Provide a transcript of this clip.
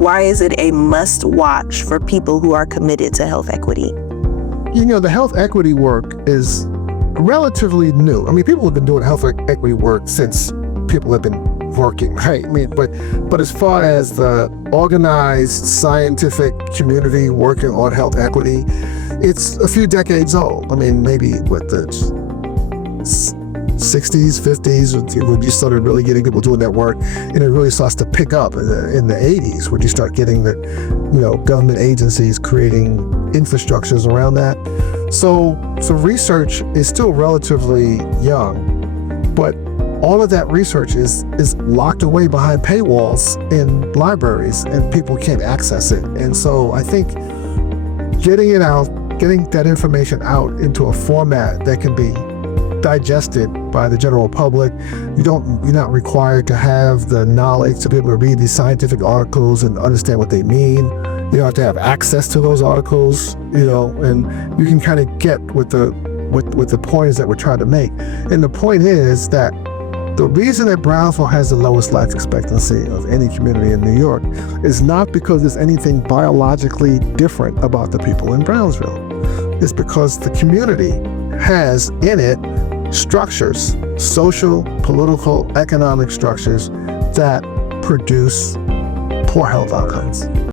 Why is it a must watch for people who are committed to health equity? The health equity work is relatively new. I mean, people have been doing health equity work since people have been working, right? I mean, but as far as the organized scientific community working on health equity, it's a few decades old. I mean, maybe with the 60s, 50s, when you started really getting people doing that work, and it really starts to pick up in the 80s, when you start getting the, government agencies creating infrastructures around that. So research is still relatively young, but all of that research is locked away behind paywalls in libraries, and people can't access it. And so I think getting that information out into a format that can be digested by the general public. You're not required to have the knowledge to be able to read these scientific articles and understand what they mean. You don't have to have access to those articles, and you can kind of get what the point is that we're trying to make. And the point is that the reason that Brownsville has the lowest life expectancy of any community in New York is not because there's anything biologically different about the people in Brownsville. It's because the community has in it structures, social, political, economic structures that produce poor health outcomes.